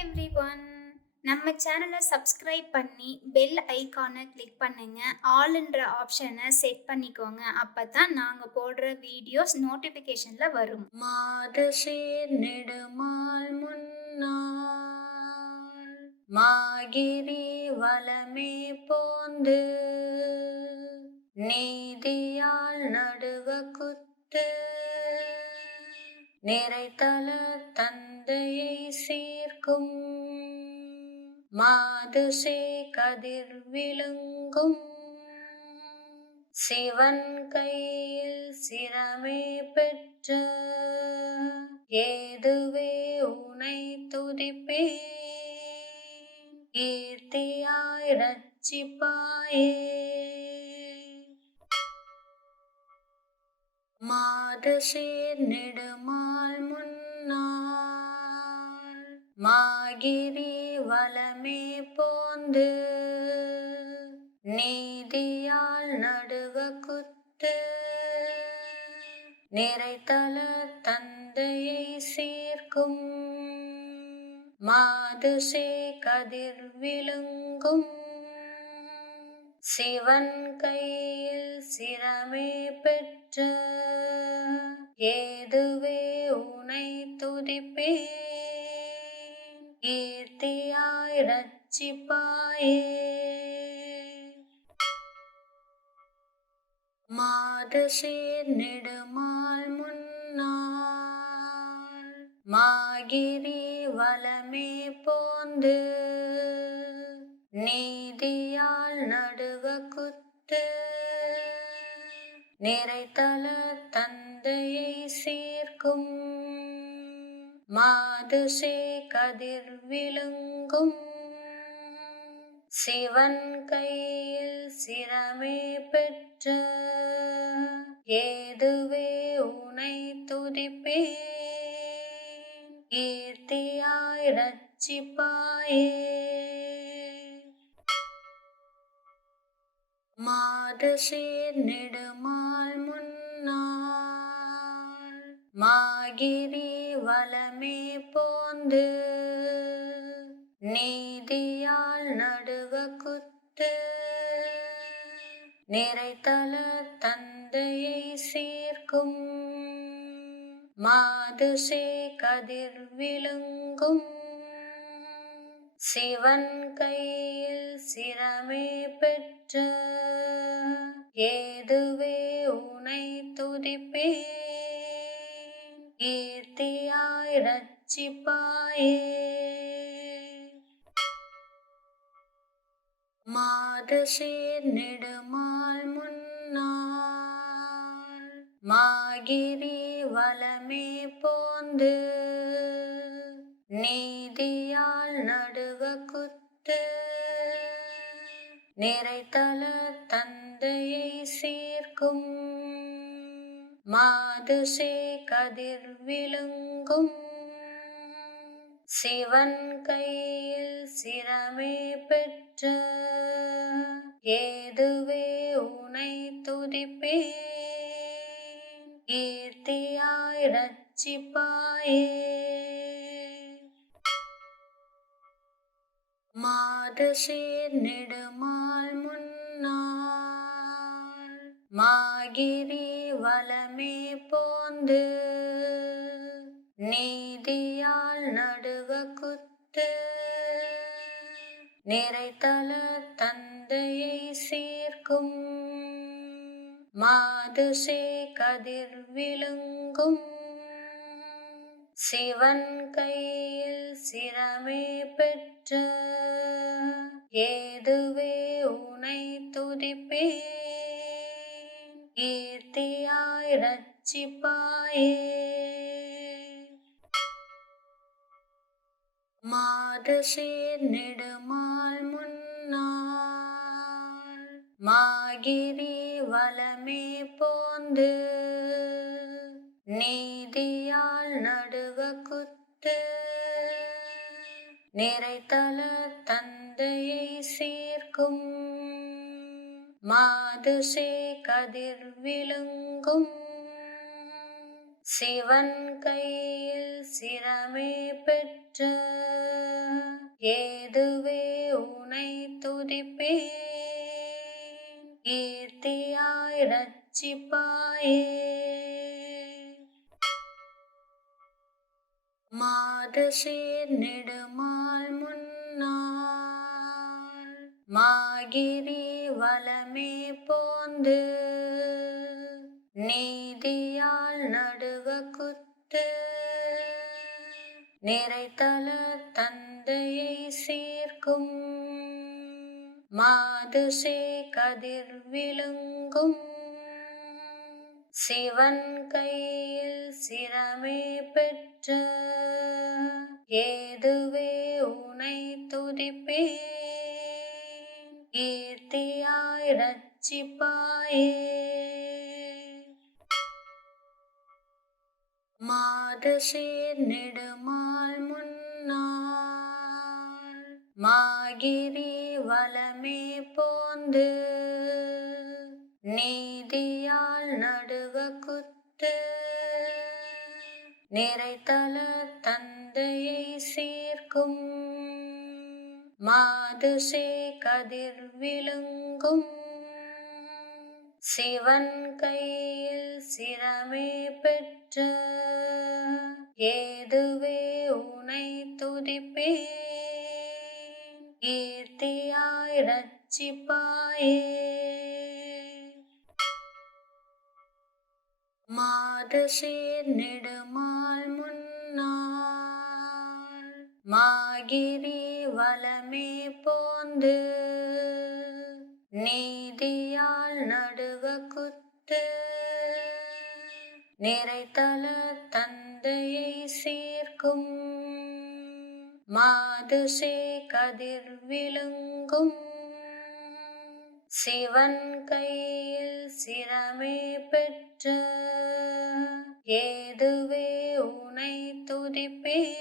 Everyone. நம்ம சேனலை subscribe பண்ணி பெல் ஐகானை கிளிக் பண்ணுங்க. ஆல்ன்ற ஆப்ஷனை செட் பண்ணிக்கோங்க. அப்பதான் நாங்க போடுற வீடியோஸ் நோட்டிபிகேஷன்ல வரும். மாதசேர் நெடுமால் முன்னாள் மாகிரி வலமே போந்து நீதியால் நடுவ குத்து நிறைத்தலர் தந்தையை சீர்க்கும் மாதுசே கதிர் விழுங்கும் சிவன் கையில் சிரமே பெற்ற ஏதுவே உனை துதிப்பேன் கீர்த்தியாய் ரட்சிப்பாயே. மாதசேர் நெடுமால் முன்னாள் மாகிரி வலமே போந்து நீதியால் நடுவ குத்து நிறைத்தலர் தந்தையை சீர்க்கும் மாதுசே கதிர் விழுங்கும் சிவன் கையில் சிரமே பெற்ற ஏதுவே உனை துதிப்பேன் கீர்த்தியாய் ரட்சிப்பாயே. மாதசேர் நெடுமால் முன்னாள் மாகிரி வலமே போந்து நீதியால் நடுவ குத்து நிறைத்தலர் தந்தையை சீர்க்கும் மாதுசே கதிர் விழுங்கும் சிவன் கையில் சிரமே பெற்ற ஏதுவே உனை துதிப்பேன் கீர்த்தியாய் ரட்சிப்பாயே. மாதசேர் நெடுமால் முன்னாள் மாகிரி வலமே போந்து நீதியால் நடுவ குத்து நிறைத்தலர் தந்தையை சீர்க்கும் மாதுசே கதிர் விழுங்கும் சிவன் கையில் சிரமே பெற்ற ஏதுவே உனை துதிப்பேன் கீர்த்தியாய் ரட்சிப்பாயே. மாதசேர் நெடுமால் முன்னாள் மாகிரி வலமே போந்து நீதியால் நடுவ குத்து நிறைத்தலர் தந்தையை சீர்க்கும் மாதுசே கதிர் விழுங்கும் சிவன் கையில் சிரமே பெற்ற ஏதுவே உனை துதிப்பேன் கீர்த்தியாய் ரட்சிப்பாயே. மாதசேர் நெடுமால் முன்னாள் மாகிரி வலமே போந்து நீதியால் நடுவ குத்து நிறைத்தலர் தந்தையை சீர்க்கும் மாதுசே கதிர் விழுங்கும் சிவன் கையில் சிரமே பெற்ற ஏதுவே உனை துதிப்பேன் கீர்த்தியாய் ரட்சிப்பாயே. மாதசேர் நெடுமால் முன்னாள் மாகிரி வலமே போந்து நீதியால் நடுவ குத்து நிறைத்தலர் தந்தையை சீர்க்கும் மாதுசே கதிர் விழுங்கும் சிவன் கையில் சிரமே பெற்ற ஏதுவே உனை துதிப்பேன் கீர்த்தியாய் ரட்சிப்பாயே. மாது சீர் நெடுமால் முன்னாள் மாகிரி வலமே போந்து நீதியால் நடுவ குத்து நிறைத்தலர் தந்தையை சீர்க்கும் மாது சே கதிர் விழுங்கும் சிவன் கையில் சிரமே பெற்ற ஏதுவே உனை துதிப்பேன் கீர்த்தியாய் ரட்சிப்பாயே. மாது சீர் நெடுமால் முன்னாள் மாகிரி வலமே போந்து நீதியால் நடுவ குத்து நிறைத்தலர் தந்தையை சீர்க்கும் மாது சே கதிர் விழுங்கும் சிவன் கையில் சிரமே பெற்ற ஏதுவே உனை துதிப்பேன் கீர்த்தியாய் ரட்சிப்பாயே. மாது சீர் நெடுமால் முன்னாள் மாகிரி வலமே போந்து நீதியால் நடுவ குத்து நிறைத்தலர் தந்தையை சீர்க்கும் மாது சே கதிர் விழுங்கும் சிவன் கையில் சிரமே பெற்ற ஏதுவே உனை துதிப்பேன்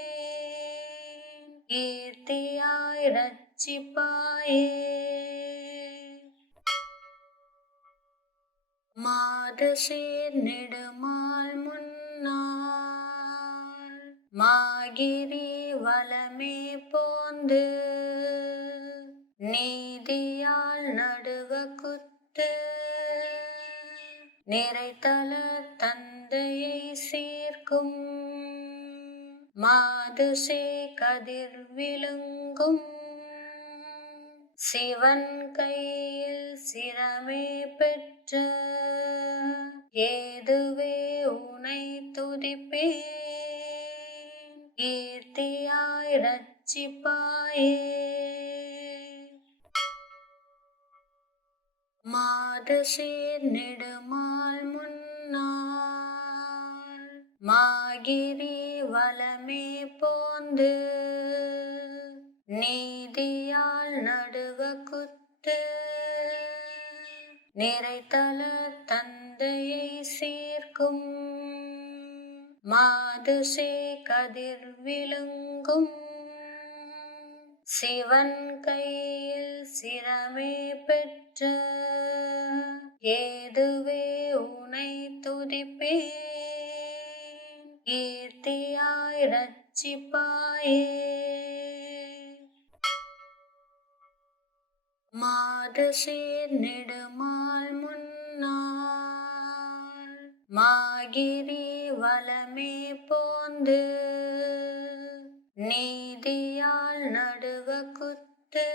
கீர்த்தியாய் ரட்சிப்பாயே. மாது சீர் நெடுமால் முன்னாள் மாகிரி வலமே போந்து நீதியால் நடுவ குத்து நிறைத்தலர் தந்தையை சீர்க்கும் மாது சே கதிர் விழுங்கும் சிவன் கையில் சிரமே பெற்ற ஏதுவே உனை துதிப்பேன் கீர்த்தியாய் ரட்சிப்பாயே. மாது சீர் நெடுமால் முன்னாள் மாகிரி வலமே போந்து நீதியால் நடுவ குத்து நிறைத்தலர் தந்தையை சீர்க்கும் மாது சே கதிர் விழுங்கும் சிவன் கையில் சிரமே பெற்ற ஏதுவே உனை துதிப்பேன் கீர்த்தியாய் ரட்சிப்பாயே. மாது சீர் நெடுமால் முன்னாள் மாகிரி வலமே போந்து நீதியால் நடுவ குத்து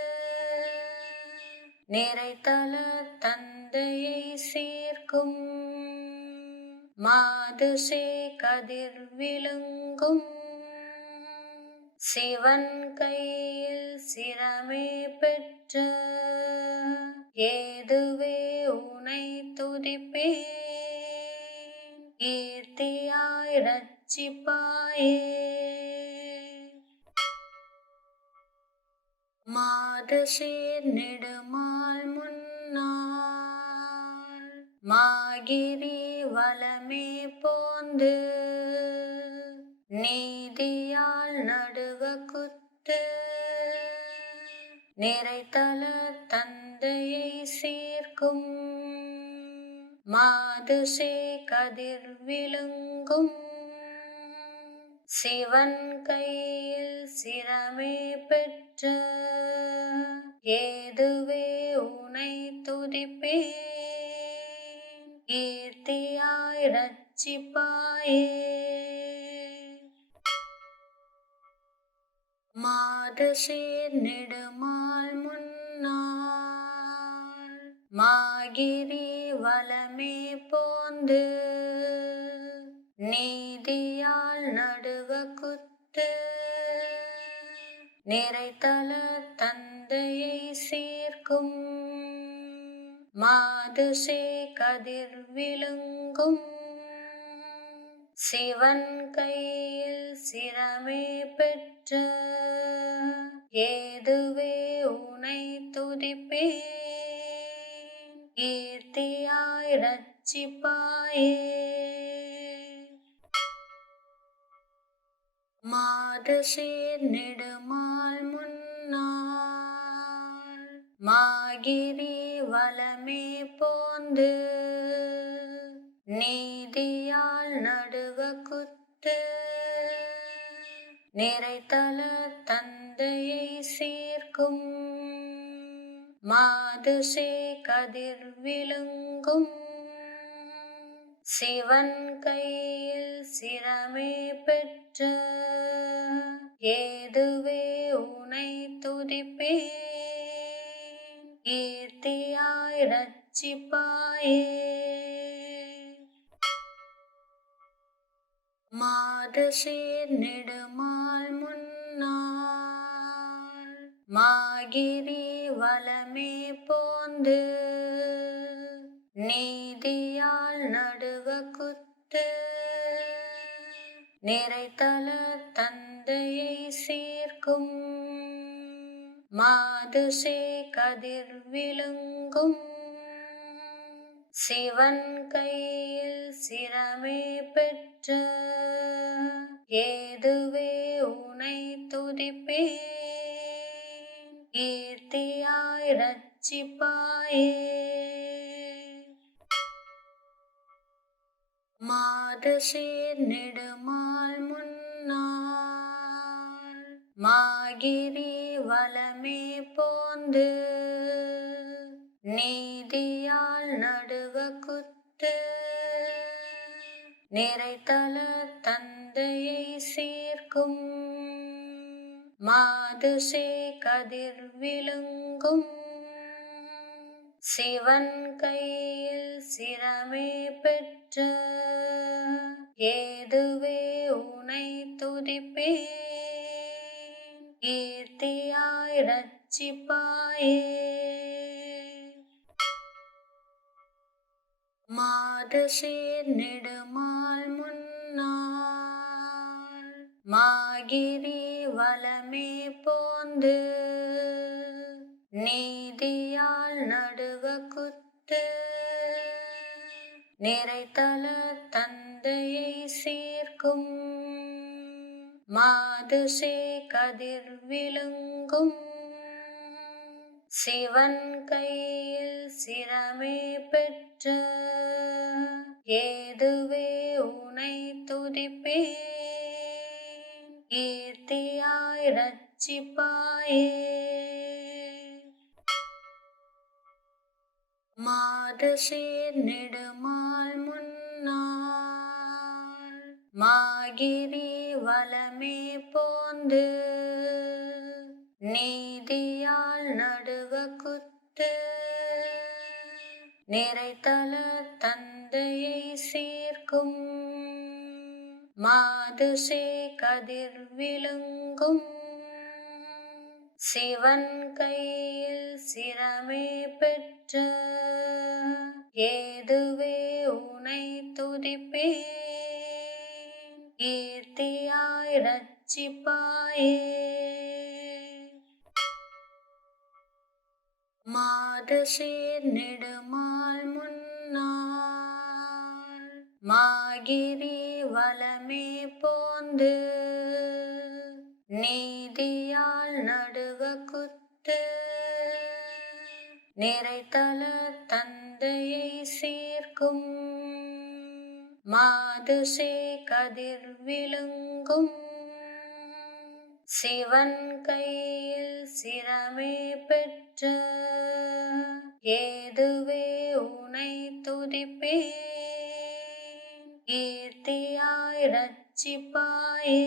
நிறைத்தலர் தந்தையை சீர்க்கும் மாது சே கதிர் விழுங்கும் சிவன் கையில் சிரமே பெற்ற ஏதுவே உனை துதிப்பேன் கீர்த்தியாய் ரட்சிப்பாயே. மாது சீர் நெடுமால் முன்னாள் மாகிரி வலமே போந்து நீதியால் நடுவ குத்து நிறைத்தலர் தந்தையை சீர்க்கும் மாது சே கதிர் விழுங்கும் சிவன் கையில் சிரமே பெற்ற ஏதுவே உனை துதிப்பேன், கீர்த்தியாய் ரட்சிப்பாயே. மாது சீர் நெடுமால் முன்னாள் மாகிரி வலமே போந்து, நீதியால் நடுவ குத்து நிறைத்தலர் தந்தையை சீர்க்கும், மாது சே கதிர் விழுங்கும் சிவன் கையில் சிரமே பெற்ற ஏதுவே உனை துதிப்பேன், கீர்த்தியாய் ரட்சிப்பாயே. மாது சீர் நெடுமால் முன்னாள் மாகிரி வலமே போந்து, நீதியால் நடுவ குத்து நிறைத்தலர் தந்தையை சீர்க்கும், மாது சே கதிர் விழுங்கும் சிவன் கையில் சிரமே பெற்ற ஏதுவே உனை துதிப்பேன், கீர்த்தியாய் ரட்சிப்பாயே. மாது சீர் நெடுமால் முன்னாள் மாகிரி வலமே போந்து, நீதியால் நடுவ குத்து நிறைத்தலர் தந்தையை சீர்க்கும், மாது சே கதிர் விழுங்கும் சிவன் கையில் சிரமே பெற்ற ஏதுவே உனை துதிப்பேன், கீர்த்தியாய் ரட்சிப்பாயே. மாது சீர் நெடுமால் முன்னாள் மாகிரி வலமே போந்து, நீதியால் நடுவ குத்து நிறைத்தலர் தந்தையை சீர்க்கும், மாது சே கதிர் விழுங்கும் சிவன் கையில் சிரமே பெற்ற ஏதுவே உனை துதிப்பேன், கீர்த்தியாய் ரட்சிப்பாயே. மாது சீர் நெடுமால் முன்னாள் மாகிரி வலமே போந்து, நீதியால் நடுவ குத்து நிறைத்தலர் தந்தையை சீர்க்கும், மாது சே கதிர் விழுங்கும் சிவன் கையில் சிரமே பெற்ற ஏதுவே உனை துதிப்பேன், கீர்த்தியாய் ரட்சிப்பாயே. மாது சீர் நெடுமால் முன்னாள் மாகிரி வலமே போந்து, நீதியால் நடுவ குத்து நிறைத்தலர் தந்தையை சீர்க்கும், மாது சே கதிர் விழுங்கும் சிவன் கையில் சிரமே பெற்ற ஏதுவே உனை துதிப்பேன், கீர்த்தியாய் ரட்சிப்பாயே. மாது சீர் நெடுமால் முன்னாள் மாகிரி வலமே போந்து, நீதியால் நடுவ குத்து நிறைத்தலர் தந்தையை சீர்க்கும், மாதுசே கதிர் விழுங்கும் சிவன் கையில் சிரமே பெற்ற ஏதுவே உனை துதிப்பேன் கீர்த்தியாய் ரட்சிப்பாயே.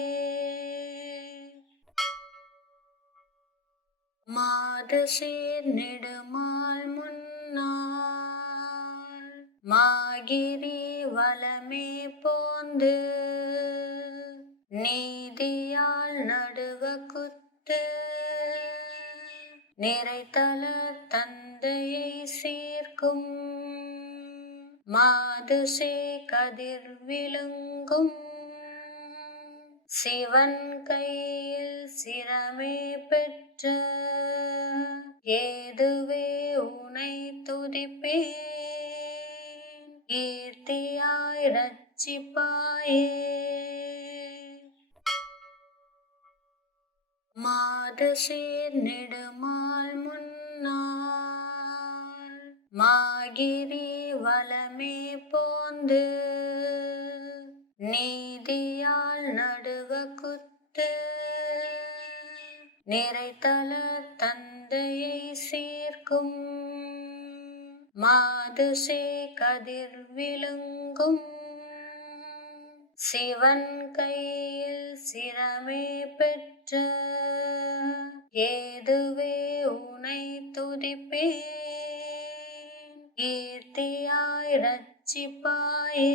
மாதுசேர் நெடுமால் முன்னாள் மாகிரி வலமே போந்து நீதியால் நடுவ குத்து நிறைத்தலர் தந்தையை சீர்க்கும் மாதுசே கதிர் விழுங்கும் சிவன் கையில் சிரமே பெற்ற ஏதுவே உனை துதிப்பேன் கீர்த்தியாய் ரட்சிப்பாயே. மாதுசேர் நெடுமால் முன்னாள் மாகிரி வலமே போந்து நீதியால் நடுவ குத்து நிறைத்தலர் தந்தையை சீர்க்கும் மாதுசே கதிர் விழுங்கும் சிவன் கையில் சிரமே பெற்ற ஏதுவே உனை துதிப்பேன் கீர்த்தியாய் ரட்சிப்பாயே.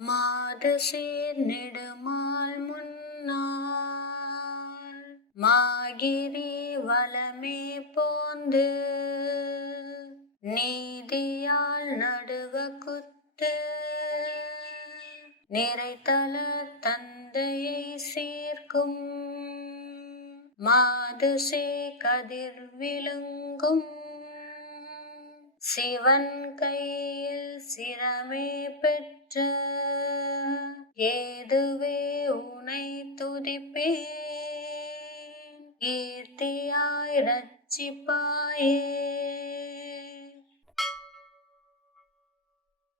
மாதுசேர் நெடுமால் முன்னாள் மாகிரி வலமே போந்து நீதியால் நடுவ குத்து நிறைத்தலர் தந்தையை சீர்க்கும் மாதுசே கதிர் விழுங்கும் சிவன் கையில் சிரமே பெற்ற ஏதுவே உனை துதிப்பேன் கீர்த்தியாய் ரட்சிப்பாயே.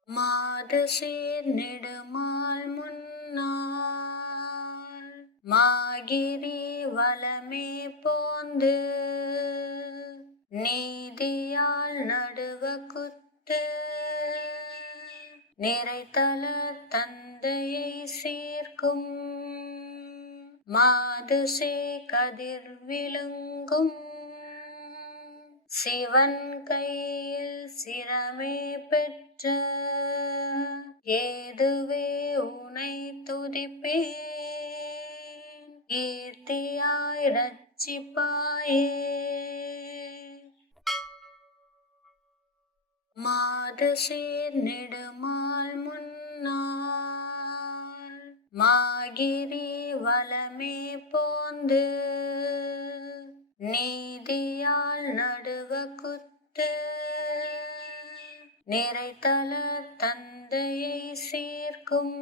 மாதுசேர் நெடுமால் முன்னாள் மாகிரி வலமே போந்து நீதியால் நடுவ குத்து நிறைத்தலர் தந்தையை சீர்க்கும் மாதுசே கதிர் விழுங்கும் சிவன் கையில் சிரமே பெற்ற ஏதுவே உனை துதிப்பேன் கீர்த்தியாய் ரட்சிப்பாயே. மாதுசேர் நெடுமால் முன்னாள் மாகிரி வலமே போந்து நீதியால் நடுவ குத்து நிறைத்தலர் தந்தையை சீர்க்கும்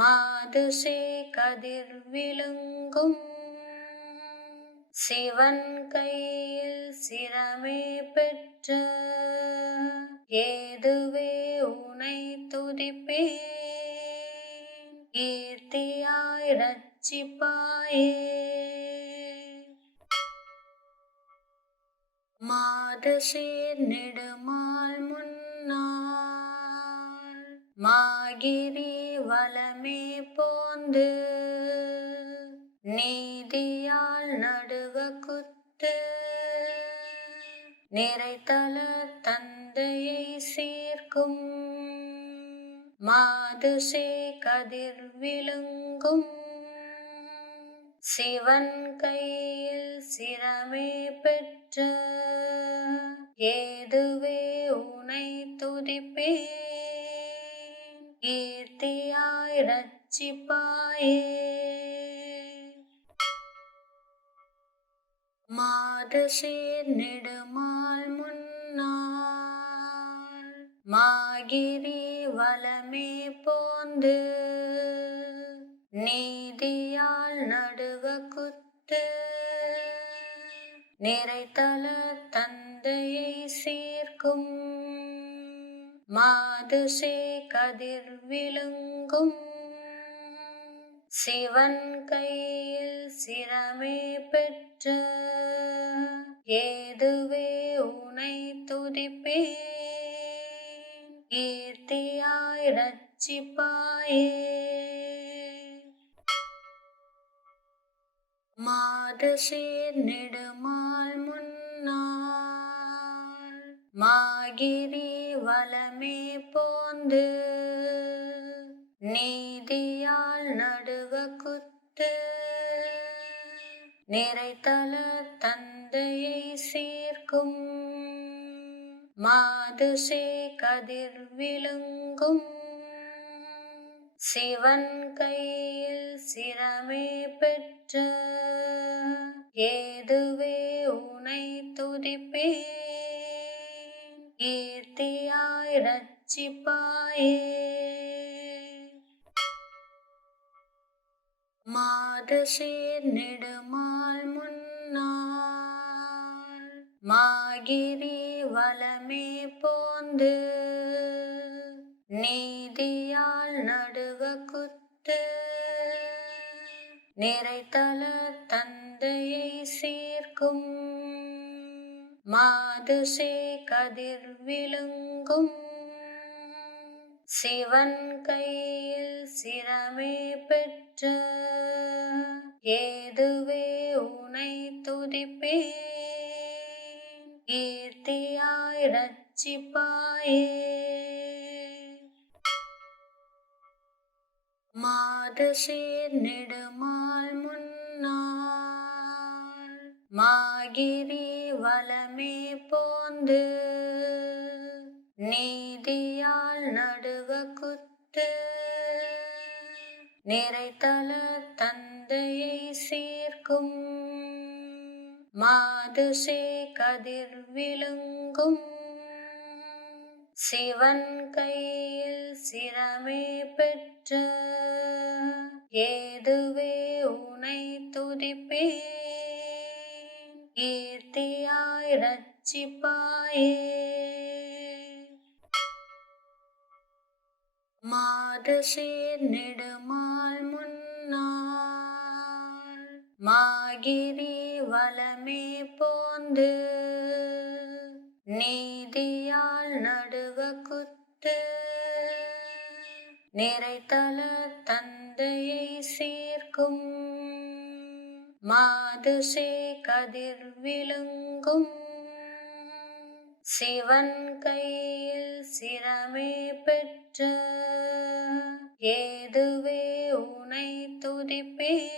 மாதுசே கதிர் விழுங்கும் சிவன் கையில் சிரமே பெற்ற ஏதுவே உனை துதிப்பேன் கீர்த்தியாய் ரட்சிப்பாயே. மாதுசேர் நெடுமால் முன்னாள் மாகிரி வலமே போந்து நீதியால் நடுவ குத்து நிறைத்தலர் தந்தையை சீர்க்கும் மாதுசே கதிர் விழுங்கும் சிவன் கையில் சிரமே பெற்ற ஏதுவே உனை துதிப்பேன் கீர்த்தியாய் ரட்சிப்பாயே. மாதுசேர் நெடுமால் முன்னாள் மாகிரி வலமே போந்து நீதியால் நடுவ குத்து நிறைத்தல தந்தையை சீர்க்கும் மாதுசே கதிர் விழுங்கும் சிவன் கையில் சிரமே பெற்ற ஏதுவே உனை துதிப்பேன் கீர்த்தியாய் ரட்சிப்பாயே மாதுசேர் நெடுமால் முன்னாள் மாகிரி வலமே போந்து நீதியால் நடுக குத்து நிறைத்தல தந்தையை சீர்க்கும் மாதுசே கதிர் விழுங்கும் சிவன் கையில் சிரமே பெற்ற ஏதுவே உனை துதிப்பேன் கீர்த்தியாய் ரட்சிப்பாயே மாதுசேர் நெடுமால் முன்னாள் மாகிரி வலமே போந்து நீதியால் நடுக குத்து நிறைத்தல தந்தையை சீர்க்கும் மாதுசே கதிர் விழுங்கும் சிவன் கையில் சிரமே பெற்ற ஏதுவே உனை துதிப்பேன் கீர்த்தியாய் ரட்சிப்பாயே மாதுசேர் நெடுமால் முன்னாள் மாகிரி வலமே போந்து நீதியால் நடுக குத்து நிறைத்தல தந்தையை சீர்க்கும் மாதுசே கதிர் விழுங்கும் சிவன் கையில் சிரமே பெற்ற ஏதுவே உனை துதிப்பேன் கீர்த்தியாய் ரட்சிப்பாயே மாதுசேர் நெடுமால் முன்னாள் மாகிரி வலமே போந்து நீதியால் நடுக குத்து நிறைத்தல தந்தையை சீர்க்கும் மாதுசே கதிர் விழுங்கும் சிவன் கையில் சிரமே பெற்ற ஏதுவே உனை துதிப்பேன்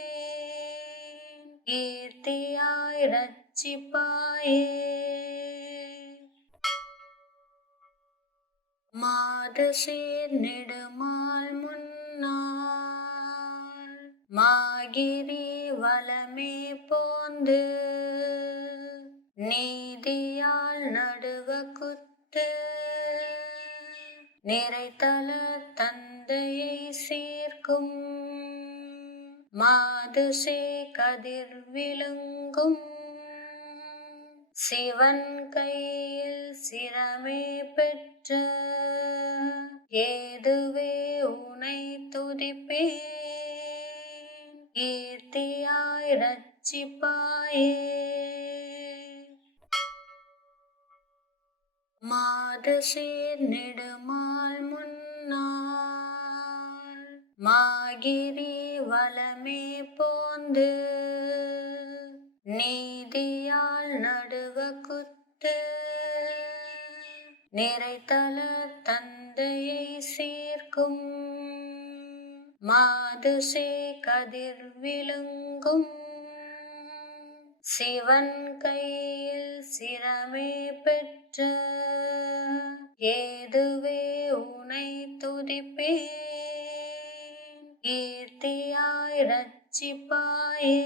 கீர்த்தியாய் ரட்சிப்பாயே மாதுசேர் நெடுமால் முன்னாள் மாகிரி வலமே போந்து நீதியால் நடுக குத்து நிறைத்தல தந்தையை சீர்க்கும் மாதுசே கதிர் விழுங்கும் சிவன் கையில் சிரமே பெற்ற ஏதுவே உனை துதிப்பேன் கீர்த்தியாய் ரட்சிப்பாயே மாதுசேர் நெடுமால் முன்னாள் மாகிரி வலமே போந்து நீதியால் நடுக குத்து நிறைத்தல தந்தையை சீர்க்கும் மாதுசே கதிர் விழுங்கும் சிவன் கையில் சிரமே பெற்ற ஏதுவே உனை துதிப்பேன் கீர்த்தியாய் ரட்சிப்பாயே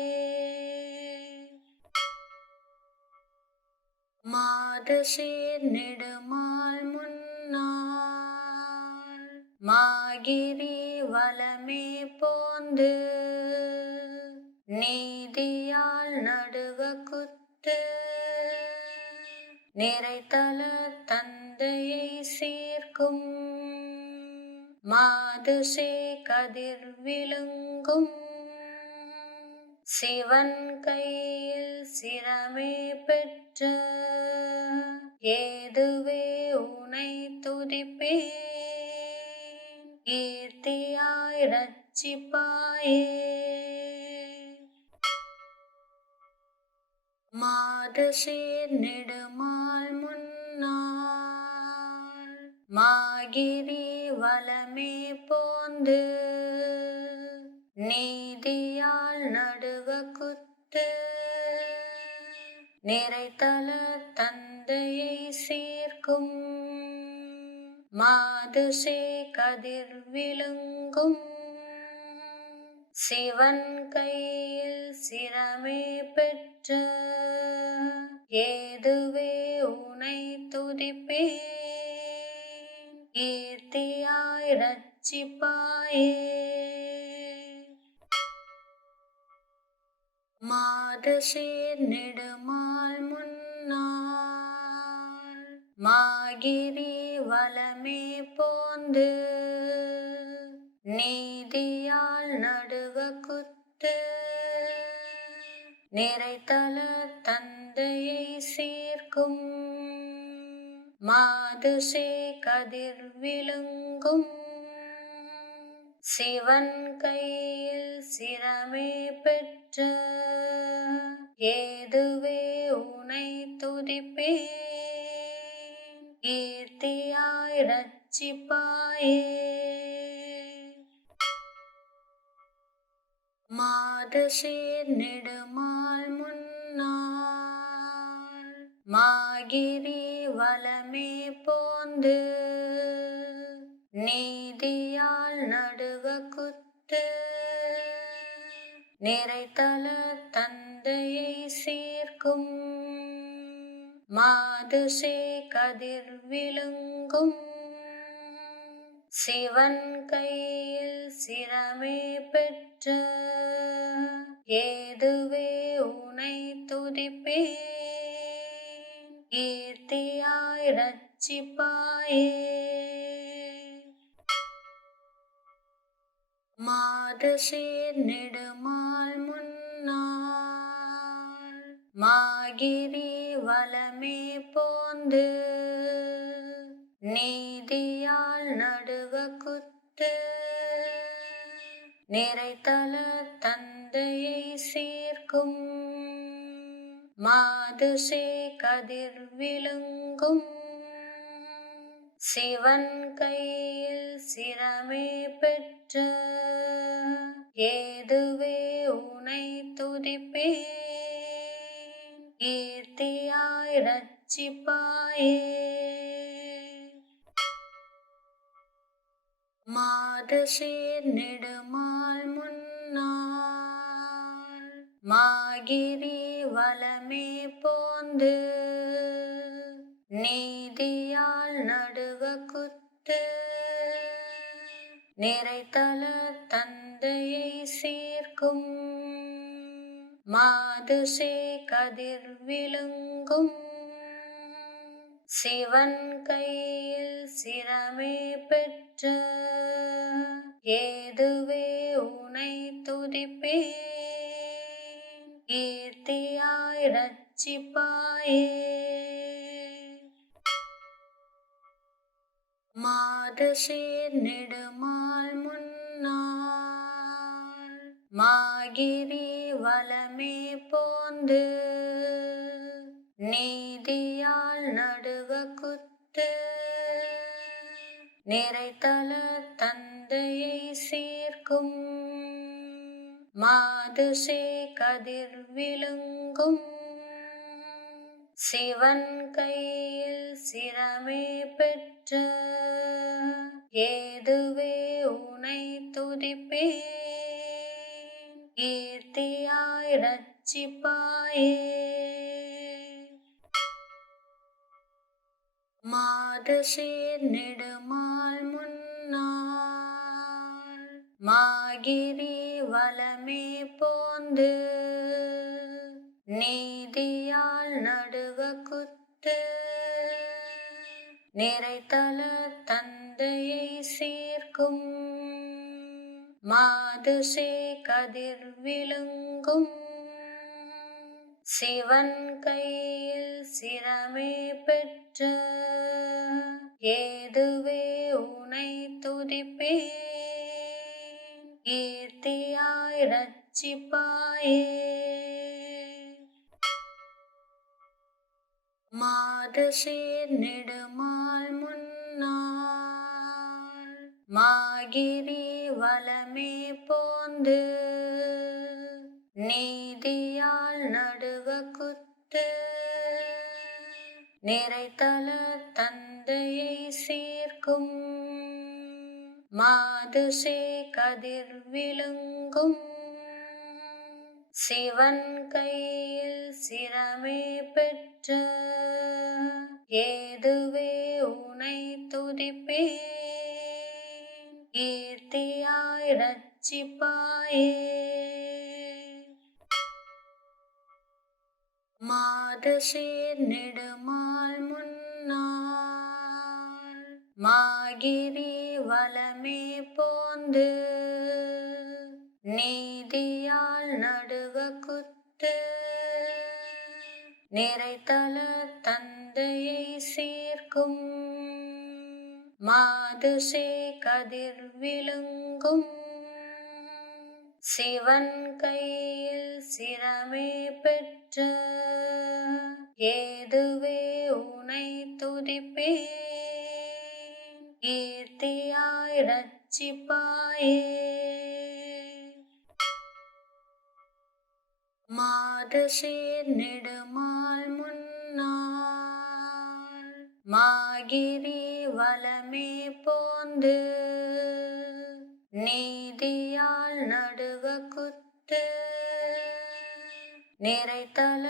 மாதுசேர் நெடுமால் முன்னாள் மாகிரி வலமே போந்து நீதியால் நடுக குத்து நிறைத்தலர் தந்தையை சேர்க்கும் மாதுசே கதிர் விழுங்கும் சிவன் கையில் சிரமே பெற்ற ஏதுவே உனை துதிப்பேன் கீர்த்தியாய் ரட்சிப்பாயே. மாதுசேர் நெடுமால் முன்னாள் மாகிரி வலமே போந்து நீதியால் நடுவ குத்து நிறைத்தலர் தந்தையை சேர்க்கும் மாதுசே கதிர் விழுங்கும் சிவன் கையில் சிரமே பெற்ற ஏதுவே உனை துதிப்பேன் கீர்த்தியாய் ரட்சிப்பாயே. மாதுசேர் நெடுமால் முன்னாள் மாகிரி வலமே போந்து நீதியால் நடுவ குத்து நிறைத்தலர் தந்தையை சேர்க்கும் மாதுசே கதிர் விழுங்கும் சிவன் கையில் சிரமே பெற்ற ஏதுவே உனை துதிப்பேன் கீர்த்தியாய் ரட்சிப்பாயே. மாதுசேர் நெடுமால் முன்னாள் மாகிரி வலமே போந்து நீதியால் நடுவ குத்து நிறைத்தலர் தந்தையை சேர்க்கும் மாதுசே கதிர் விழுங்கும் சிவன் கையில் சிரமே பெற்ற ஏதுவே உனை துதிப்பேன் கீர்த்தியாய் ரட்சிப்பாயே. மாதுசேர் நெடுமால் முன்னாள் மாகிரி வலமே போந்து நீதியால் நடுவ குத்து நிறைத்தலர் தந்தையை சேர்க்கும் மாதுசே கதிர் விழுங்கும் சிவன் கையில் சிரமே பெற்ற ஏதுவே உனை துதிப்பேன் கீர்த்தியாய் ரட்சிப்பாயே. மாதுசேர் நெடுமால் முன்னாள் மாகிரி வலமே போந்து நீதியால் நடுவ குத்து நிறைத்தலர் தந்தையை சேர்க்கும் மாதுசே கதிர் விழுங்கும் சிவன் கையில் சிரமே பெற்ற ஏதுவே உனை துதிப்பேன் கீர்த்தியாய் ரட்சிப்பாயே. மாதுசேர் நெடுமால் முன்னாள் மாகிரி வலமே போந்து நீதியால் நடுவ குத்து நிறைத்தலர் தந்தையை சேர்க்கும் மாதுசே கதிர் விழுங்கும் சிவன் கையில் சிரமே பெற்ற ஏதுவே உனை துதிப்பேன் கீர்த்தியாய் ரட்சிப்பாயே. மாதுசேர் நெடுமால் முன்னாள் மாகிரி வலமே போந்து நீதியால் நடுவ குத்து நிறைத்தல தந்தையை சேர்க்கும் மாதுசே கதிர் விழுங்கும் சிவன் கையில் சிரமே பெற்ற ஏதுவே உனை துதிப்பேன் கீர்த்தியாய் ரட்சிப்பாயே மாதுசேர் நெடுமால் முன்னாள் மாகிரி வலமே போந்து நீதியால் நடுக குத்து நிறைத்தல தந்தையை சேர்க்கும் மாதுசே கதிர் விழுங்கும் சிவன் கையில் சிரமே பெற்ற ஏதுவே உனை துதிப்பேன் கீர்த்தியாய் ரட்சிப்பாயே மாதுசேர் நெடுமால் முன்னாள் மாகிரி வலமே போந்து நீதியால் நடுக குத்து நிறைத்தல தந்தையை சேர்க்கும் மாதுசே கதிர் விழுங்கும் சிவன் கையில் சிரமே பெற்ற ஏதுவே உனை துதிப்பேன் கீர்த்தியாய் ரட்சிப்பாயே மாதுசேர் நெடுமால் முன்னாள் மாகிரி வலமே போந்து நீதியால் நடுக குத்து நிறைத்தல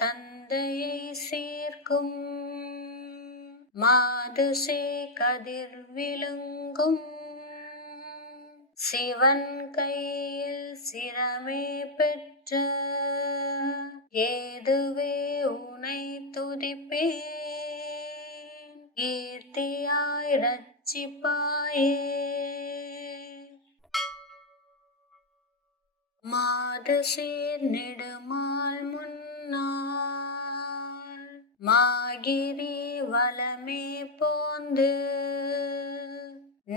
தந்தையை சேர்க்கும் மாதுசே கதிர் விழுங்கும் சிவன் கையில் சிரமே பெற்ற ஏதுவே உனை துதிப்பேன் கீர்த்தியாய் ரட்சிப்பாயே மாதுசேர் நெடுமால் முன்னாள் மாகிரி வலமே போந்து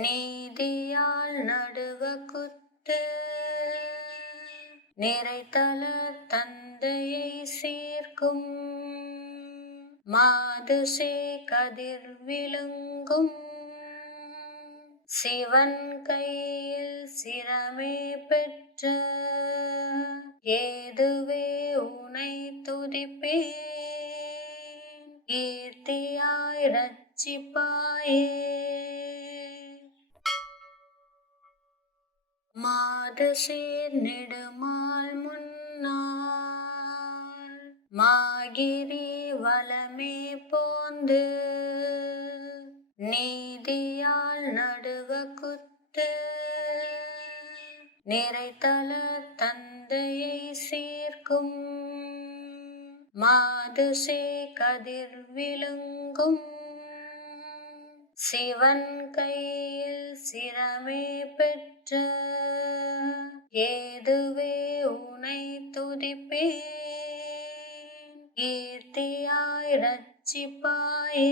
நீதியால் நடுக குத்து நிறைத்தல தந்தையை சேர்க்கும் மாதுசே கதிர் விழுங்கும் சிவன் கையில் சிரமே பெற்ற ஏதுவே உனை துதிப்பேன் கீர்த்தியாய் ரட்சிப்பாயே மாதுசேர் நெடுமால் முன்னாள் மாகிரி வலமே போந்து நீதியால் நடுக குத்து நிறைத்தல தந்தையை சேர்க்கும் மாதுசே கதிர் விழுங்கும் சிவன் கையில் சிரமே பெற்ற ஏதுவே உனை துதிப்பேன் கீர்த்தியாய் ரட்சிப்பாயே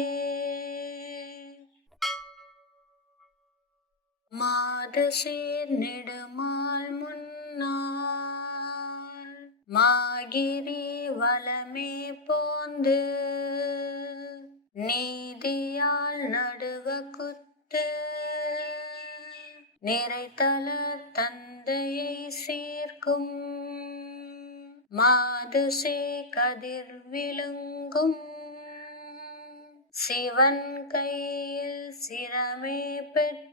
மாதுசேர் நெடுமால் முன்னாள் மாகிரி வலமே போந்து நீதியால் நடுக குத்து நிறைத்தல தந்தையை சேர்க்கும் மாதுசே கதிர் விழுங்கும் சிவன் கையில் சிரமே பெற்ற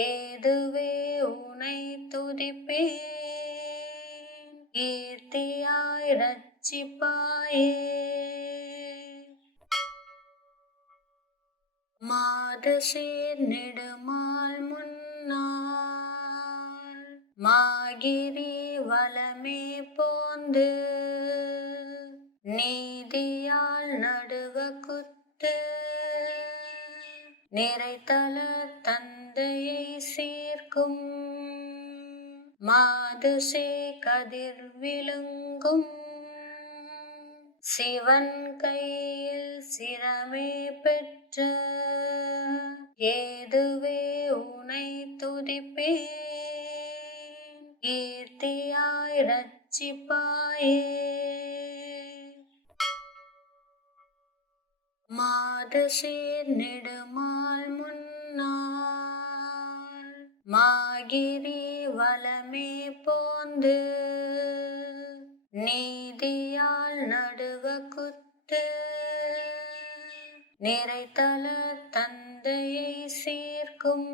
ஏதுவே உனை துதிப்பேன் கீர்த்தியாய் ரட்சிப்பாயே மாதுசேர் நெடுமால் முன்னாள் மாகிரி வலமே போந்து நீதியால் நடுக குத்து நிறைத்தல தந்தையை சேர்க்கும் மாதுசே கதிர் விழுங்கும் சிவன் கையில் சிரமே பெற்ற ஏதுவே உனை துதிப்பேன் கீர்த்தியாய் ரட்சிப்பாயே மாதுசேர் நெடுமால் முன்னாள் மாகிரி வலமே போந்து நீதியால் நடுக குத்து நிறைத்தல தந்தையை சேர்க்கும்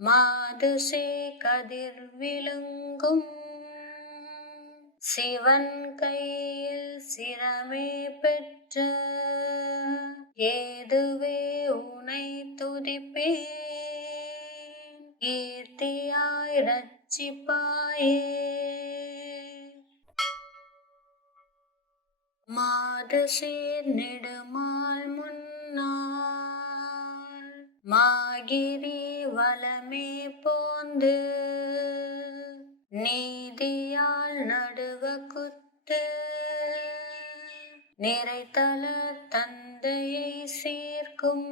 மாதுசே கதிர் விழுங்கும் சிவன் கையில் சிரமே பெற்ற ஏதுவே உனை துதிப்பேன் கீர்த்தியாய் ரட்சிப்பாயே மாதுசேர் நெடுமால் முன்னாள் மாகிரி வலமே போந்து நீதியால் நடுக குத்து நிறைத்தல தந்தையை சேர்க்கும்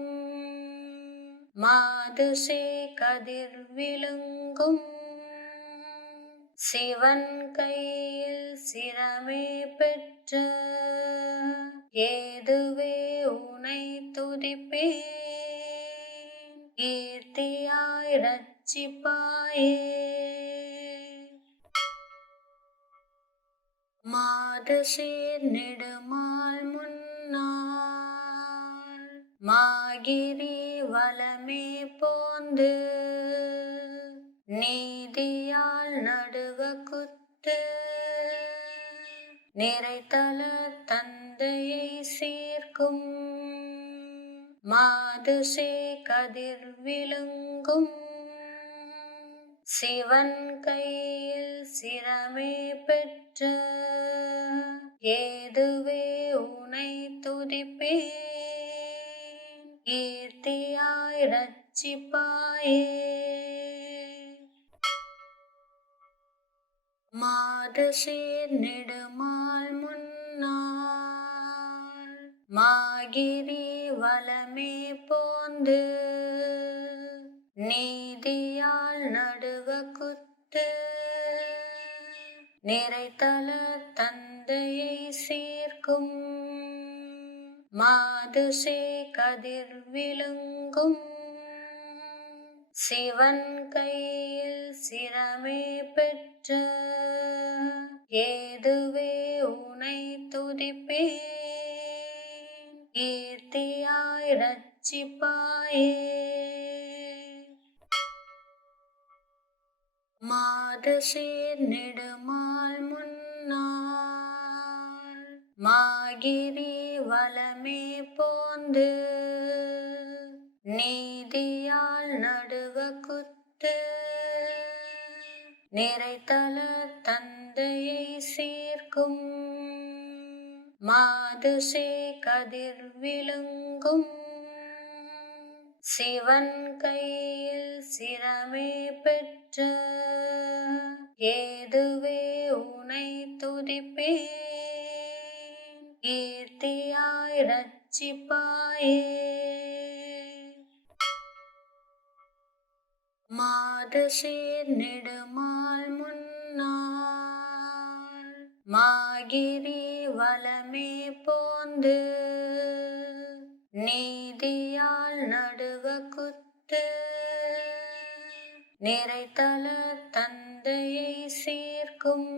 மாதுசே கதிர் விழுங்கும் சிவன் கையில் சிரமே பெற்ற ஏதுவே உனை துதிப்பேன் கீர்த்தியாய் ரட்சிப்பாயே மாதுசேர் நெடுமால் முன்னாள் மாகிரி வலமே போந்து நீதியால் நடுக குத்து நிறைத்தல தந்தையை சேர்க்கும் மாதுசே கதிர் விழுங்கும் சிவன் கையில் சிரமே பெற்ற ஏதுவே உனை துதிப்பேன் கீர்த்தியாய் ரட்சிப்பாயே மாதுசேர் நெடுமால் முன்னாள் மாகிரி வலமே போந்து நீதியால் நடுக குத்து நிறைத்தல தந்தையை சேர்க்கும் மாதுசே கதிர் விழுங்கும் சிவன் கையில் சிரமே பெற்ற ஏதுவே உனை துதிப்பேன் கீர்த்தியாய் ரட்சிப்பாயே மாதுசேர் நெடுமால் முன்னாள் மாகிரி வலமே போந்து நீதியால் நடுக குத்து நிறைத்தல தந்தையை சேர்க்கும் மாதுசே கதிர் விழுங்கும் சிவன் கையில் சிரமே பெற்ற ஏதுவே உனை துதிப்பேன் கீர்த்தியாய் ரட்சிப்பாயே மாதுசேர் நெடுமால் முன்னாள் மாகிரி வலமே போந்து நீதியால் நடுக குத்து நிறைத்தல தந்தையை சேர்க்கும்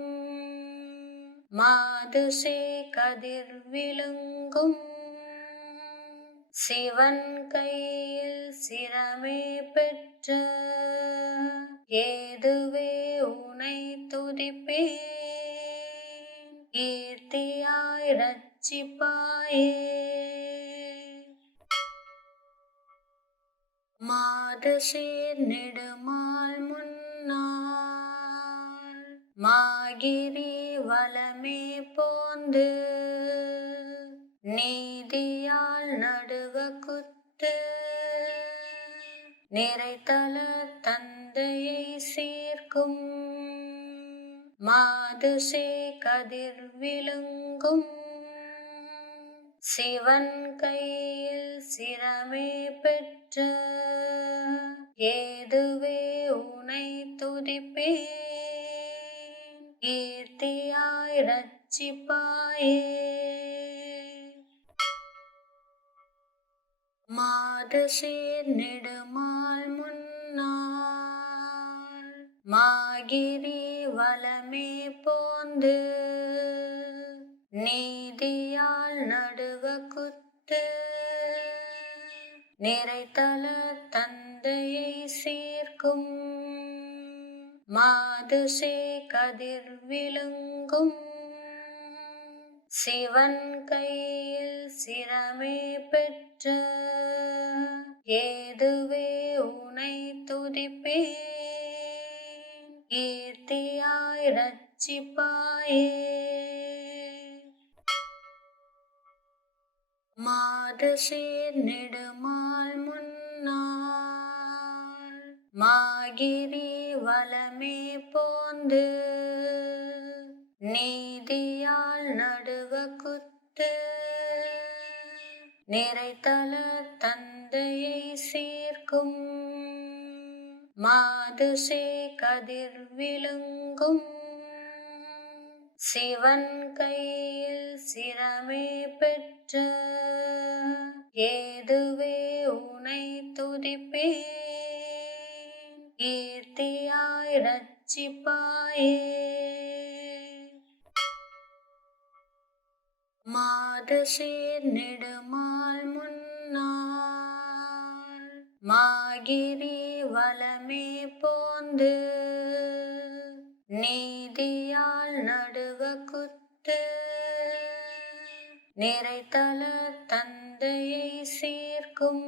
மாதுசே கதிர் விழுங்கும் சிவன் கையில் சிரமே பெற்ற ஏதுவே உனை துதிப்பேன் கீர்த்தியாய் ரட்சிப்பாயே மாதுசேர் நெடுமால் முன்னாள் மாகிரி வலமே போந்து நீதியால் நடுக குத்து நிறைத்தல தந்தையை சேர்க்கும் மாது சே கதிர் விழுங்கும் சிவன் கையில் சிரமே பெற்ற ஏதுவே உனை துதிப்பேன் கீர்த்தியாய் ரட்சிப்பாயே மாது சேர் நெடுமால் முன்னாள் மாகிரி வலமே போந்து நீதியால் நடுவ குத்து நிறைத்தல தந்தையை சேர்க்கும் மாது சே கதிர் விழுங்கும் சிவன் கையில் சிரமே பெற்ற ஏதுவே உனை துதிப்பேன் கீர்த்தியாய் ரட்சிப்பாயே மாது சேர் நெடுமால் முன்னாள் மாகிரி வலமே போந்து நீதியால் நடுவ குத்து நிறைத்தல தந்தையை சேர்க்கும் மாது சே கதிர் விழுங்கும் சிவன் கையில் சிரமே பெற்ற ஏதுவே உனை துதிப்பேன் கீர்த்தியாய் ரட்சிப்பாயே மாது சேர் நெடுமால் முன்னாள் மாகிரி வலமே போந்து நீதியால் நடுவ குத்து நிறைத்தல தந்தையை சேர்க்கும்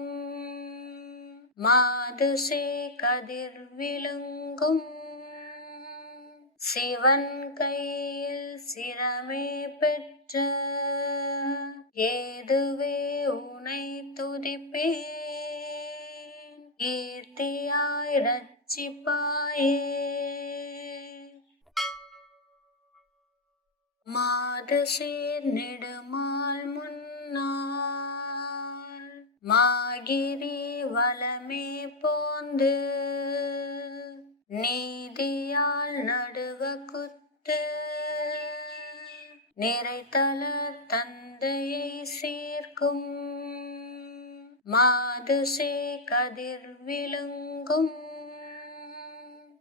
மாது சே கதிர் விழுங்கும் சிவன் கையில் சிரமே பெற்ற ஏதுவே உனை துதிப்பேன் கீர்த்தியாய் ரட்சிப்பாயே மாது சேர் நெடுமால் முன்னாள் மாகிரி வலமே போந்து நீதியால் நடுவ குத்து நிறைத்தல தந்தையை சேர்க்கும் மாது சே கதிர் விழுங்கும்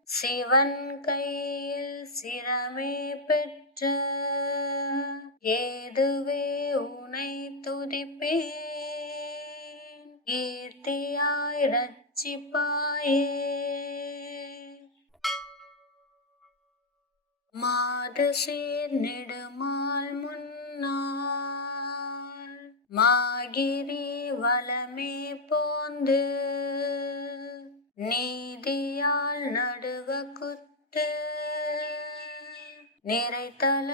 சிவன் கையில் சிரமே பெற்ற ஏதுவே உனை துதிப்பேன் கீர்த்தியாய் ரட்சிப்பாயே மாது சேர் நெடுமால் முன்னாள் மாகிரி வலமே போந்து நீதியால் நடுவ குத்து நிறைத்தல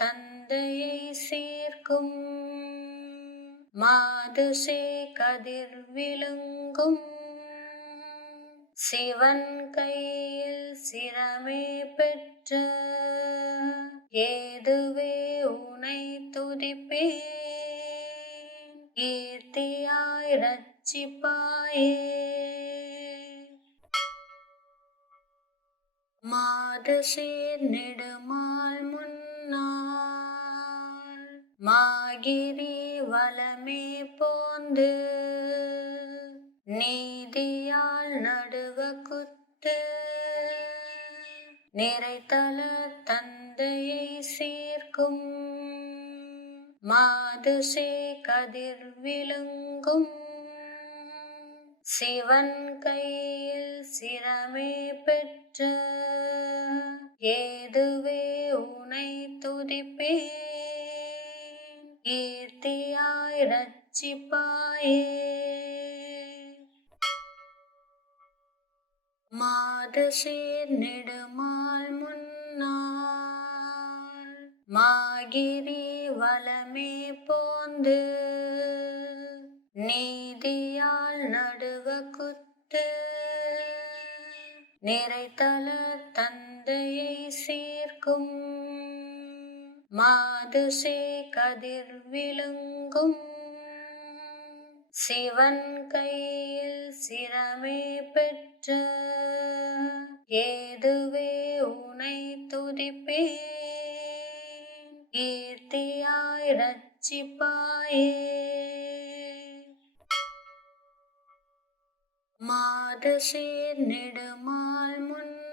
தந்தையை சேர்க்கும் மாது சே கதிர் விழுங்கும் சிவன் கையில் சிரமே பெற்ற ஏதுவே உனை துதிப்பேன் கீர்த்தியாய் ரட்சிப்பாயே மாது சேர் நெடுமால் முன்னாள் மாகிரி வலமே போந்து நீதியால் நடுவ குத்து நிறைத்தல தந்தையை சேர்க்கும் மாது சே கதிர் விழுங்கும் சிவன் கையில் சிரமே பெற்ற ஏதுவே உனை துதிப்பேன் கீர்த்தியாய் ரட்சிப்பாயே மாது சேர் நெடுமால் முன்னாள் மாகிரி வலமே போந்து நீதியால் நடுவ குத்து நிறைத்தல தந்தையை சேர்க்கும் மாதுசே கதிர் விழுங்கும் சிவன் கையில் சிரமே பெற்ற ஏதுவே உனை துதிப்பேன் கீர்த்தியாய் ரட்சிப்பாயே மாதுசேர் நெடுமால் முன்னாள்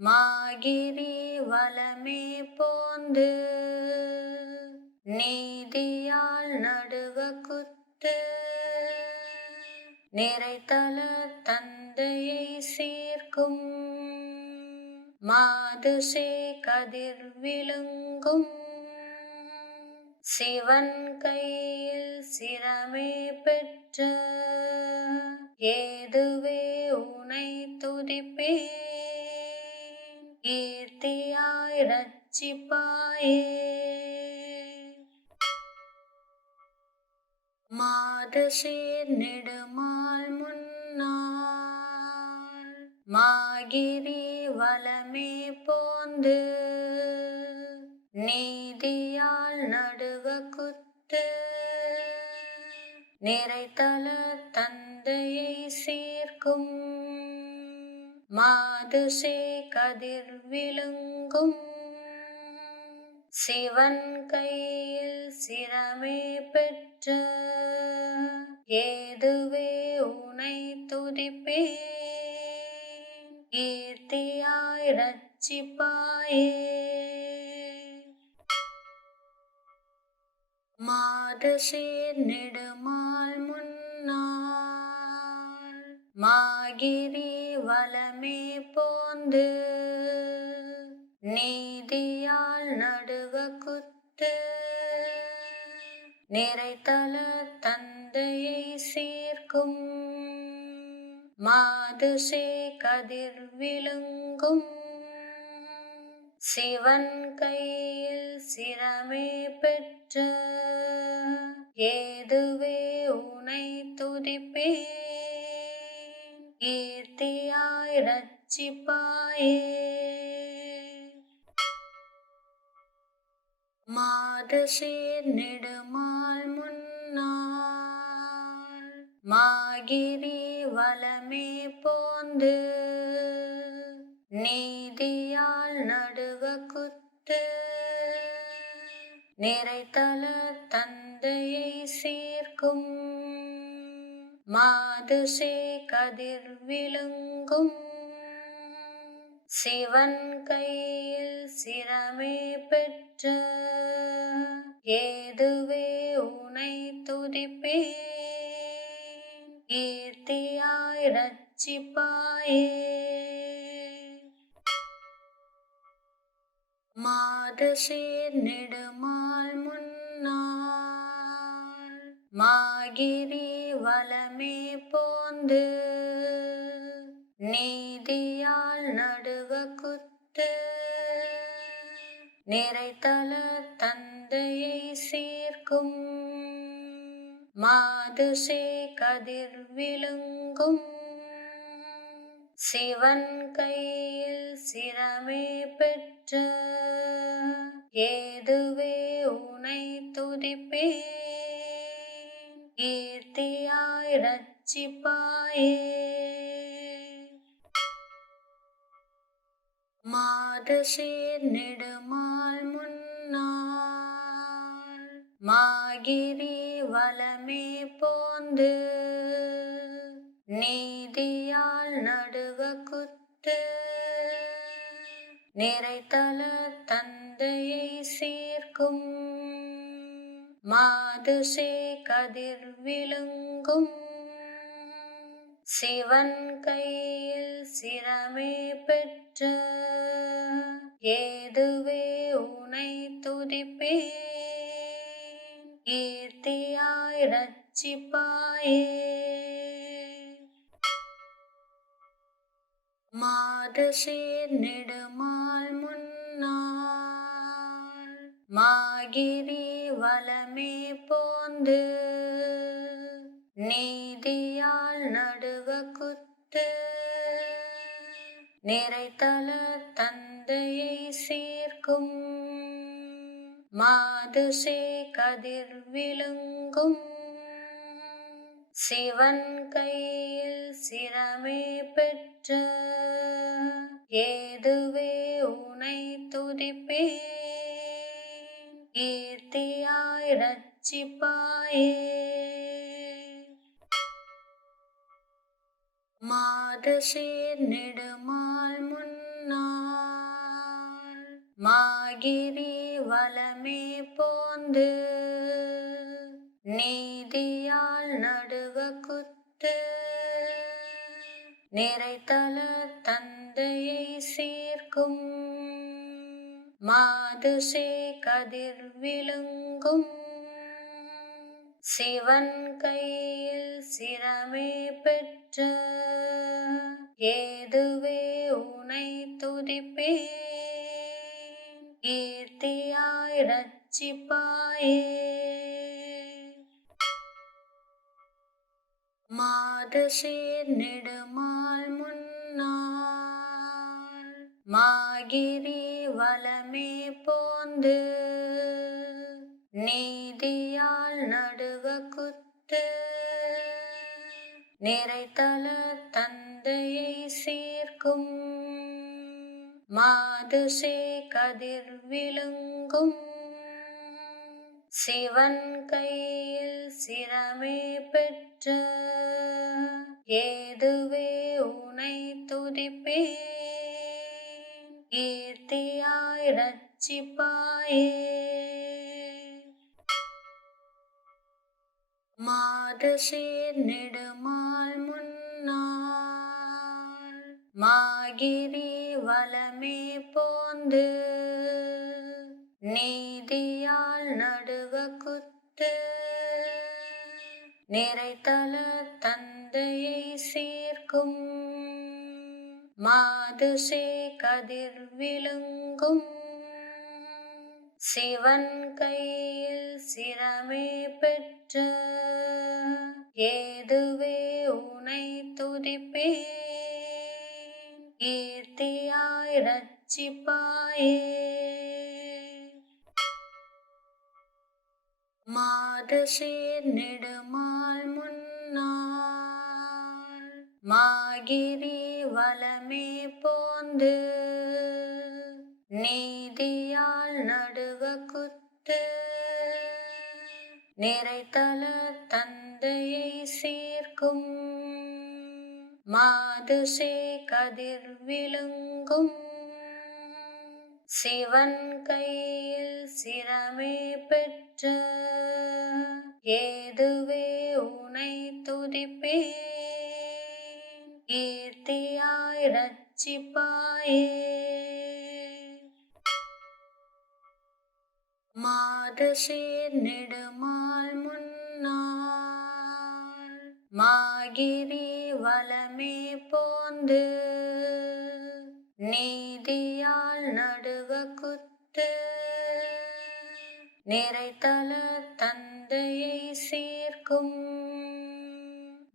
மாகிரி வலமே போந்து நீதியால் நடுவ குத்து நிறைத்தல தந்தையை சேர்க்கும் மாதுசே கதிர் விழுங்கும் சிவன் கையில் சிரமே பெற்ற ஏதுவே உனை துதிப்பேன் கீர்த்தியாய் ரட்சிப்பாயே மாதுசேர் நெடுமால் முன்னாள் மாகிரி வலமே போந்து நீதியால் நடுவ குத்து நிறைத்தல தந்தையை சேர்க்கும் மாதுசே கதிர் விழுங்கும் சிவன் கையில் சிரமே பெற்ற ஏதுவே உனை துதிப்பேன் கீர்த்தியாய் ரட்சிப்பாயே மாதுசேர் நெடுமால் முன்னாள் மாகிரி வலமே போந்து நீதியால் நடுவ குத்து நிறைத்தல தந்தையை சேர்க்கும் மாதுசே கதிர் விழுங்கும் சிவன் கையில் சிரமே பெற்ற ஏதுவே உனை துதிப்பேன் கீர்த்தியாய் ரட்சிப்பாயே மாதுசேர் நெடுமால் முன்னாள் மாகிரி வலமே போந்து நீதியால் நடுவ குத்து நிறைத்தல தந்தையை சேர்க்கும் மாதுசே கதிர் விழுங்கும் சிவன் கையில் சிரமே பெற்ற ஏதுவே உனை துதிப்பேன் கீர்த்தியாய் ரட்சிப்பாயே மாதுசேர் நெடுமால் முன்னாள் மாகிரி வலமே போந்து நீதியால் நடுவ குத்து நிறைத்தல தந்தையை சேர்க்கும் மாதுசே கதிர் விழுங்கும் சிவன் கையில் சிரமே பெற்ற ஏதுவே உனை துதிப்பேன் கீர்த்தியாய் ரட்சிப்பாயே மாதுசேர் நெடுமால் முன்னாள் மாகிரி வலமே போந்து நீதியால் நடுவ குத்து நிறைத்தல தந்தையை சேர்க்கும் மாதுசே கதிர் விழுங்கும் சிவன் கையில் சிரமே பெற்ற ஏதுவே உனை துதிப்பேன் கீர்த்தியாய் ரட்சிப்பாயே மாதுசேர் நெடுமால் முன்னாள் மாகிரி வலமே போந்து நீதியால் நடுவ குத்து நிறைத்தல தந்தையை சேர்க்கும் மாதுசே கதிர் விழுங்கும் சிவன் கையில் சிரமே பெற்ற ஏதுவே உனை துதிப்பேன் கீர்த்தியாய் ரட்சிப்பாயே மாதுசேர் நெடுமால் முன்னாள் மாகிரி வலமே போந்து நீதியால் நடுவ குத்து நிறைத்தல தந்தையை சேர்க்கும் மாதுசே கதிர் விழுங்கும் சிவன் கையில் சிரமே பெற்ற ஏதுவே உனை துதிப்பேன் கீர்த்தியாய் ரட்சிப்பாயே மாதுசேர் நெடுமால் முன்னாள் மாகிரி வலமே போந்து நீதியால் நடுவ குத்து நிறைத்தல தந்தையை சேர்க்கும் மாதுசே கதிர் விழுங்கும் சிவன் கையில் சிரமே பெற்ற ஏதுவே உனை துதிப்பேன் கீர்த்தியாய் ரட்சிப்பாயே மாதுசேர் நெடுமால் முன்னாள் மாகிரி வலமே போந்து நீதியால் நடுவ குத்து நிறைத்தல தந்தையை சேர்க்கும் மாதுசே கதிர் விழுங்கும் சிவன் கையில் சிரமே பெற்ற ஏதுவே உனை துதிப்பேன் கீர்த்தியாய் ரட்சிப்பாயே மாதுசேர் நெடுமால் முன்னாள் மாகிரி வலமே போந்து நீதியால் நடுவ குத்து நிறைத்தல தந்தையை சேர்க்கும் மாதுசே கதிர் விழுங்கும் சிவன் கையில் சிரமே பெற்ற ஏதுவே உனை துதிப்பேன் கீர்த்தியாய் ரட்சிப்பாயே மாதுசேர் நெடுமால் முன்னாள் மாகிரி வலமே போந்து நீதியால் நடுவ குத்து நிறைத்தல தந்தையை சேர்க்கும்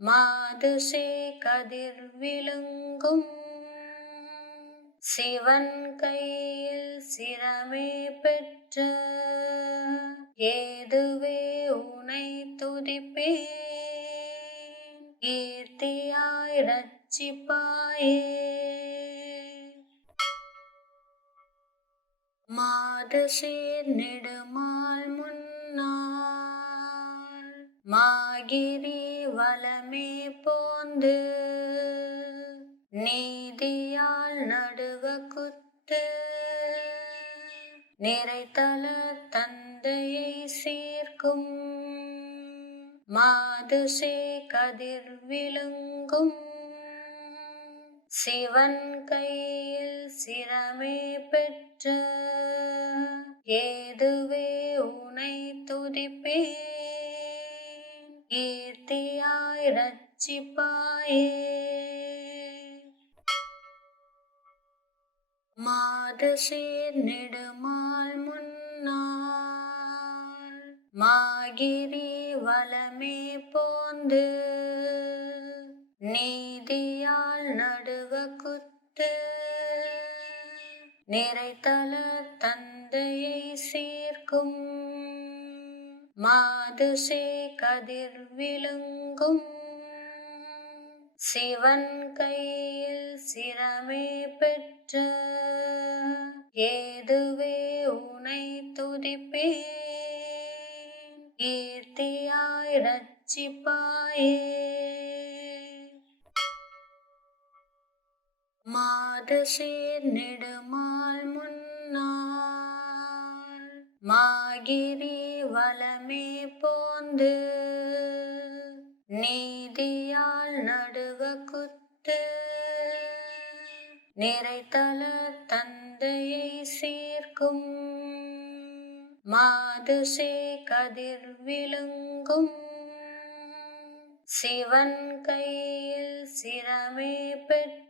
மாதுசே கதிர் விழுங்கும் சிவன் கையில் சிரமே பெற்ற ஏதுவே உனை துதிப்பேன் கீர்த்தியாய் ரட்சிப்பாயே மாதுசேர் நெடுமால் முன்னாள் மாகிரி வலமே போந்து நீதியால் நடுவ குத்து நிறைத்தல தந்தையை சேர்க்கும் மாதுசே கதிர் விழுங்கும் சிவன் கையில் சிரமே பெற்ற ஏதுவே உனை துதிப்பேன் கீர்த்தியாய் ரட்சிப்பாயே மாதுசேர் நெடுமால் முன்னாள் மாகிரி வலமே போந்து நீதியால் நடுவ குத்து நிறைத்தல தந்தையை சேர்க்கும் மாதுசே கதிர் விழுங்கும் சிவன் கையில் சிரமே பெற்ற ஏதுவே உனை துதிப்பேன் கீர்த்தியாய் ரட்சிப்பாயே மாதுசேர் நெடுமால் முன்னாள் மாகிரி வலமே போந்து நீதியால் நடுவ குத்து நிறைத்தல தந்தையை சேர்க்கும் மாதுசே கதிர் விழுங்கும் சிவன் கையில் சிரமே பெற்ற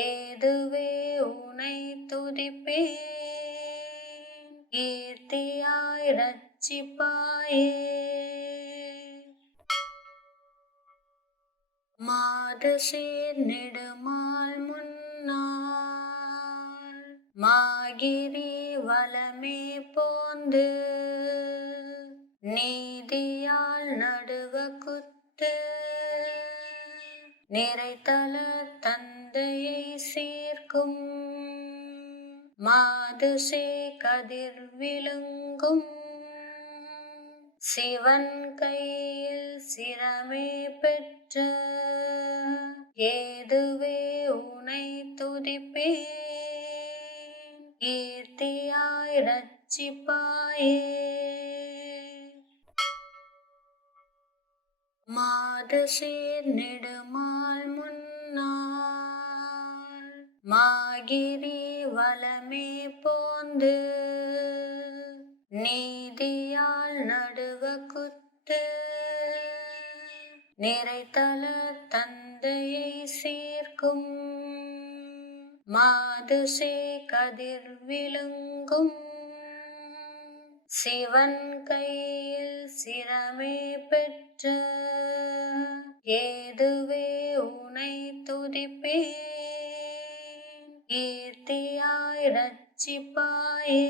ஏதுவே உனை துதிப்பேன் கீர்த்தியாய் ரட்சிப்பாயே மாதுசேர் நெடுமால் முன்னாள் மாகிரி வலமே போந்து நீதியால் நடுவ குத்து நிறைத்தல தந்தையை சேர்க்கும் மாதுசே கதிர் விழுங்கும் சிவன் கையில் சிரமே பெற்ற ஏதுவே உனை துதிப்பேன் கீர்த்தியாய் ரட்சிப்பாயே மாதுசேர் நெடுமால் முன்னாள் மாகிரி வலமே போந்து நீதியால் நடுவ குத்து நிறைத்தல தந்தையை சேர்க்கும் மாதுசே கதிர் விழுங்கும் சிவன் கையில் சிரமே பெற்ற ஏதுவே உனை துதிப்பேன் கீர்த்தியாய் ரட்சிப்பாயே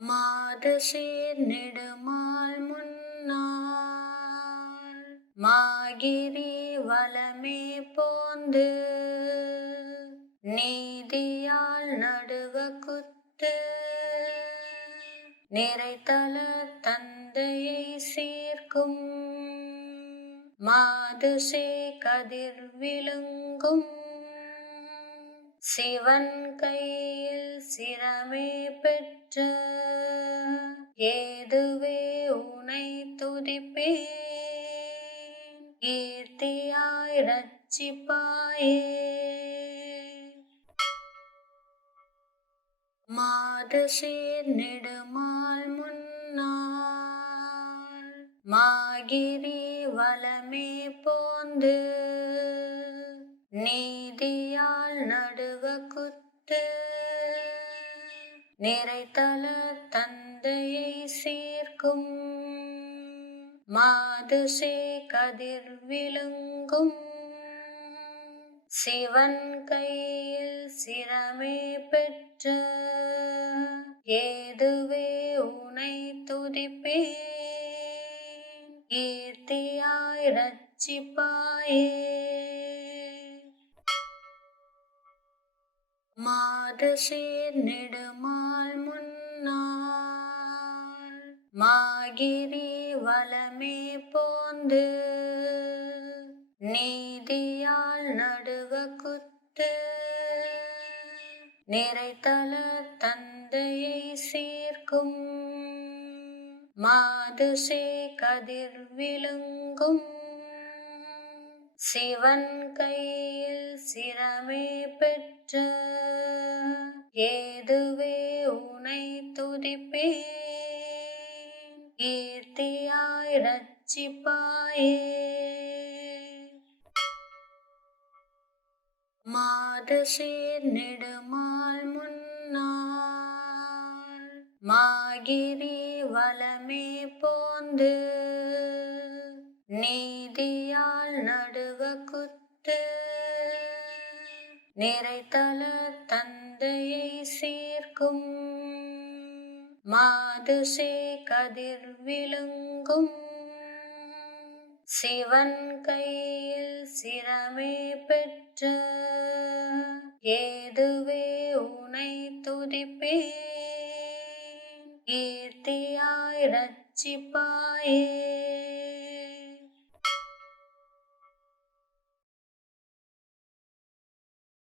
மாதுசேர் நெடுமால் முன்னாள் மாகிரி வலமே போந்து நீதியால் நடுவ குத்து நிறைத்தல தந்தையை சேர்க்கும் மாதுசே கதிர் விழுங்கும் சிவன் கையில் சிரமே பெற்ற ஏதுவே உனை துதிப்பேன் கீர்த்தியாய் ரட்சிப்பாயே மாதுசேர் நெடுமால் முன்னாள் மாகிரி வலமே போந்து நீதியால் நடுவ குத்து நிறைத்தல தந்தையை சேர்க்கும் மாதுசே கதிர் விழுங்கும் சிவன் கையில் சிரமே பெற்ற ஏதுவே உனை துதிப்பேன் கீர்த்தியாய் ரட்சிப்பாயே மாதுசேர் நெடுமால் முன்னாள் மாகிரி வலமே போந்து நீதியால் நடுவ குத்து நிறைத்தல தந்தையை சேர்க்கும் மாதுசே கதிர் விழுங்கும் சிவன் கையில் சிரமே பெற்ற ஏதுவே உனை துதிப்பேன் கீர்த்தியாய் ரட்சிப்பாயே மாதுசேர் நெடுமால் முன்னாள் மாகிரி வலமே போந்து நீதியால் நடுவ குத்து நிறைத்தல தந்தையை சேர்க்கும் மாதுசே கதிர் விழுங்கும் சிவன் கையில் சிரமே பெற்ற ஏதுவே உனை துதிப்பேன் கீர்த்தியாய் ரட்சிப்பாயே.